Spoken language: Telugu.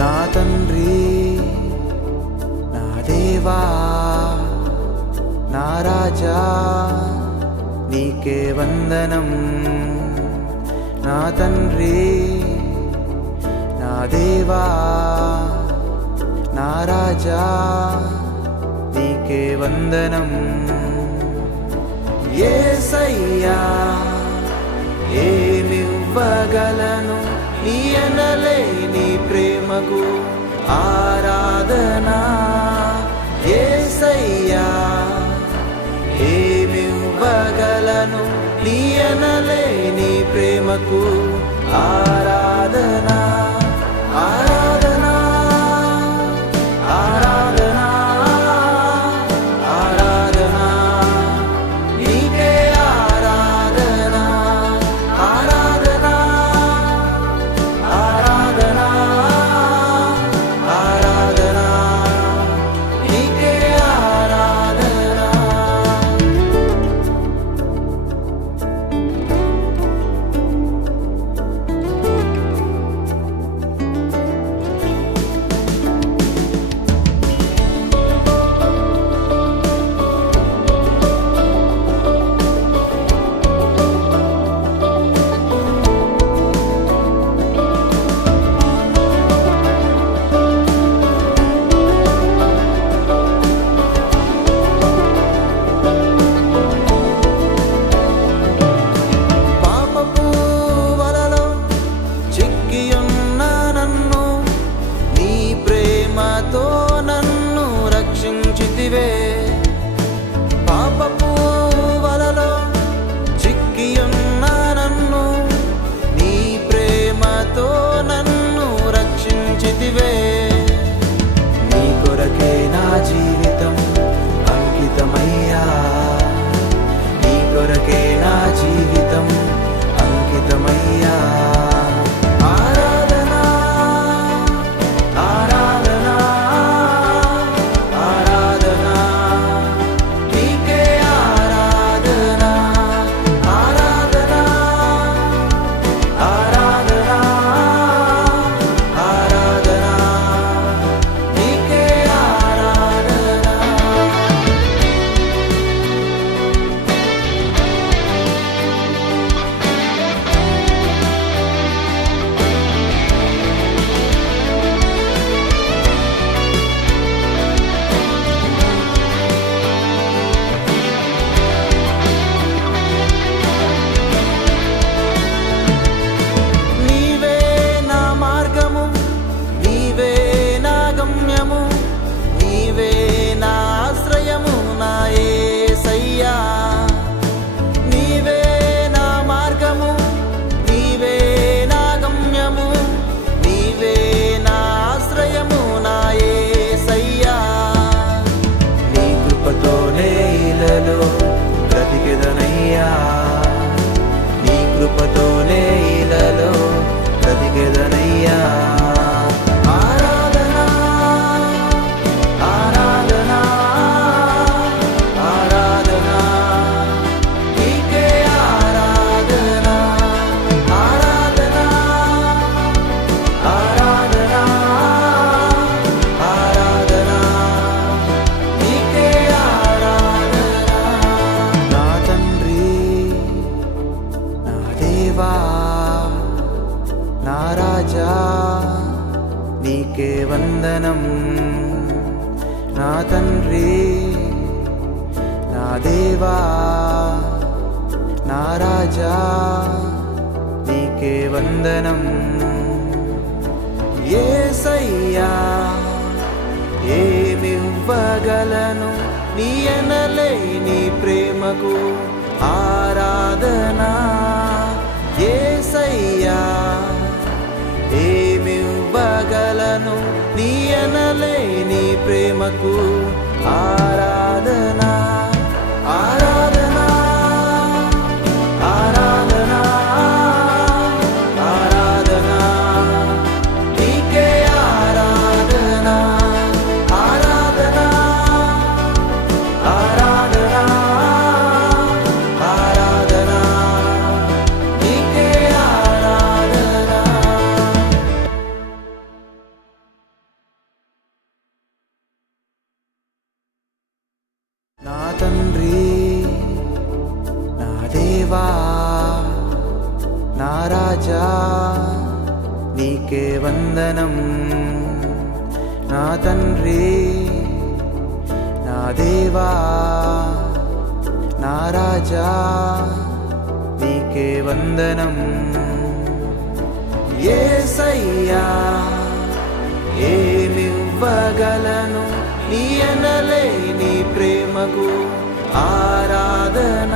నా తండ్రి నా దేవా నా రాజా నీకే వందనం. నా తండ్రి నా దేవా నా రాజా నీకే వందనం. యేసయ్యా ఏమివ్వగలను నీ అనలేని ప్రేమకు ఆరాధనా. యేసయ్యా ఏమివ్వగలను నీ అనలేని ప్రేమకు ఆరాధనా. ఆరాధనా ఆరాధనా ఆరాధనా నీకే ఆరాధనా. ఆరాధనా ఆరాధనా ఆరాధనా నీకే ఆరాధనా. పాపపు వలలో చిక్కియున్న నన్ను నీ ప్రేమతో నన్ను రక్షించితివే. నీ కొరకే నా జీవితం అంకితమయ్యా. నీ కొరకే నా జీవితం అంకితమయ్యా. బ్రతికెదనయ్యా. నీ కృపతోనే ఇలలో బ్రతికెదనయ్యా. ఆరాధనా ఆరాధనా ఆరాధనా నీకే ఆరాధనా. ఆరాధనా ఆరాధనా ఆరాధనా నీకే ఆరాధనా. నా తండ్రి నా దేవా నా రాజా నీకే వందనం. నా తండ్రి నా దేవా నా రాజా నీకే వందనం. యేసయ్యా ఏమివ్వగలను నీ ఎనలేని ప్రేమకు ఆరాధన యేసయ్యా ఏమివ్వగలను నీ ఎనలేని ప్రేమకు ఆరాధన ఆరాధన ఆరాధన ఆరాధన నీకే ఆరాధన ఆరాధన ఆరాధన ఆరాధన నీకే ఆరాధన. నా తండ్రి నా దేవా నా రాజా నీకే వందనం. నా తండ్రి నా దేవా నా రాజా నీకే వందనం. యేసయ్యా ఏమివ్వగలను నీ ఎనలేని ప్రేమకు ఆరాధన